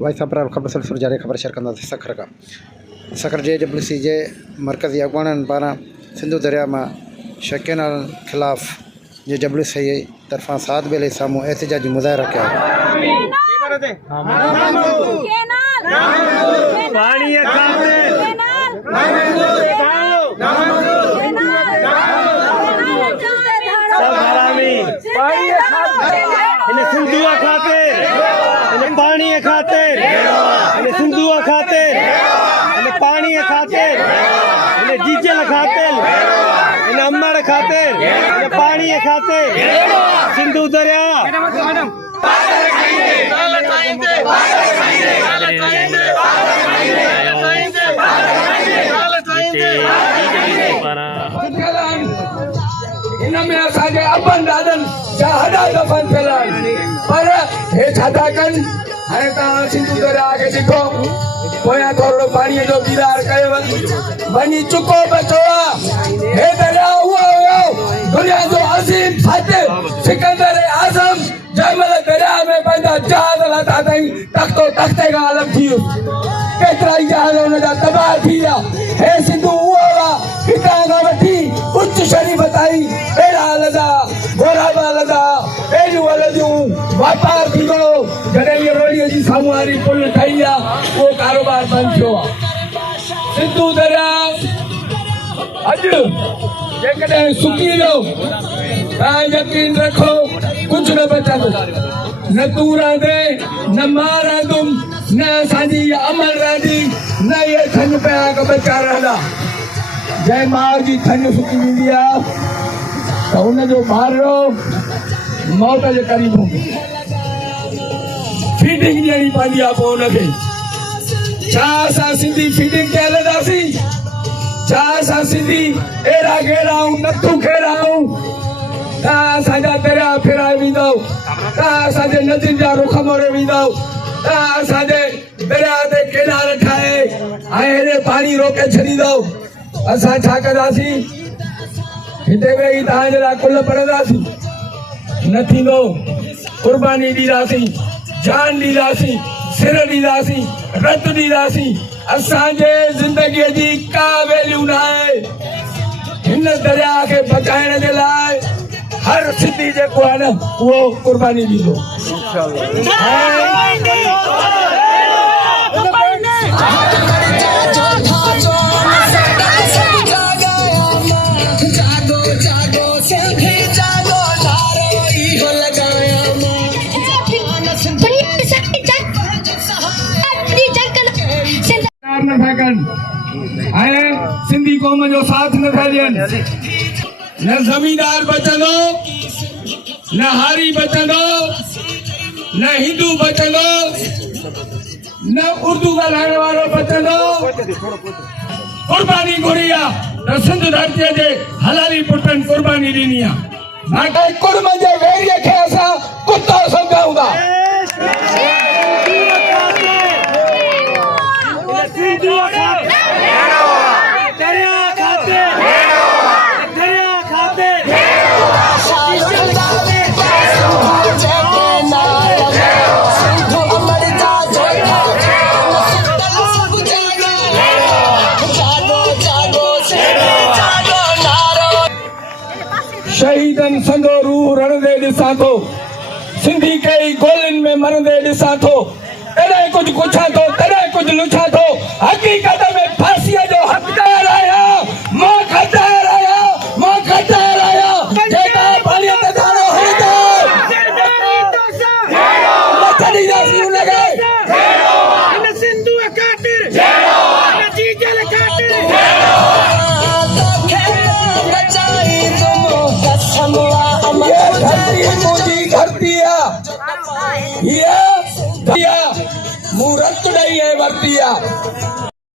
वाइस अप्रैल खबर सलसर जारी खबर शेयर कंदा सखर का सखर JWC जे मरकज़ी अगवाननि पारां सिंधु दरिया में शकियन खिलाफ़ JWC तरफां 7 बेले साम्हूं एहतजाजी मुज़ाहिरा कया। पानी खातिर सिंधु खातिर पानी खातिर डीजल खातिर अमर खातिर पानी खातिर सिंधु दरिया इनमें असांजे अपन दादन जा हॾा दफ़न थियल आहिनि पर हे छा था कनि। हाणे तव्हां सिंधु दरिया खे ॾिठो पोयां थोरो पाणीअ जो दीदार कयो वञी चुको बचो आहे। हे दरिया उहो हुयो दुनिया जो अज़ीम फातिह सिकंदर आज़म जंहिंमहिल दरिया में पंहिंजा जहाज लथा अथई तख़्तो तख़्ते खां अलॻि थी वियो। केतिरा ई जहाज हुन जा तबाह थी विया। हे सिंधु उहो आहे हितां खां वठी उच शरीफ़ ताईं अहिड़ा हलंदा घोराबा हलंदा अहिड़ियूं हलंदियूं वापार थी वियो। जॾहिं इहा रोडीअ जी साम्हूं वारी पुल ठही आहे उहो कारोबार बंदि थियो आहे। सिंधु दरिया अॼु जेकॾहिं सुकी वियो तव्हां यकीन रखो कुझु न बचंदो। न तूं रहंदे न मां रहंदुमि न असांजी इहा अमल रहंदी न इहे थन पिया बचा रहंदा। जंहिं माउ जी थन सुकी वेंदी आहे त हुनजो ॿारो मौत जे क़रीब हूंदो। फीडिंग ॾियणी पवंदी आहे पोइ हुनखे। छा असां सिंधी फीडिंग ते हलंदासीं? छा असां सिंधी अहिड़ा घेराऊं नथूं खेराऊं? तव्हां असांजा दरिया फिराए वेंदव, तव्हां असांजे नदियुनि जा रुख मोड़े वेंदव, तव्हां असांजे दरिया ते केनाल ठाहे ऐं हेॾे पाणी रोके छॾींदव। असां छा कंदासीं? हिते वेही तव्हांजे लाइ कुल पढ़ंदासीं? न थींदो। क़ुर्बानी ॾींदासीं, जान ॾींदासीं, सिर ॾींदासीं, रत ॾींदासीं। असांजे ज़िंदगीअ जी का वैल्यू न आहे। हिन दरिया खे बचाइण जे लाइ हर सिंधी जेको आहे न उहो क़ुर्बानी ॾींदो। सिंधी कौम जो साथ न था ॾियनि। न ज़मींदार बचंदो, न हारी बचंदो, न हिंदू बचंदो, न उर्दू ॻाल्हाइण वारो बचंदो। क़ुर्बानी घुरी आहे त सिंध धरतीअ जे हलाली पुटनि क़ुर्बानी ॾिनी आहे। बाक़ी कुर्म जे वेरीअ खे असां कुतो सम्झूं था। शहीदन संगो रूह रणदे ॾिसां थो, सिंधी कई गोलियुनि में मरंदे ॾिसां थो। तॾहिं कुझु पुछां थो, तॾहिं कुझु लुछां थो। हक़ीक़त में फांसीअ जो हक़दार आहियां, मां ख़तदार आहियां, मां ख़तदार आहियां। जेका पाणीअ ते धारो हणंदो न छॾींदासीं हुनखे। धरती मूं रत ॾेई ऐं वरिती आहे।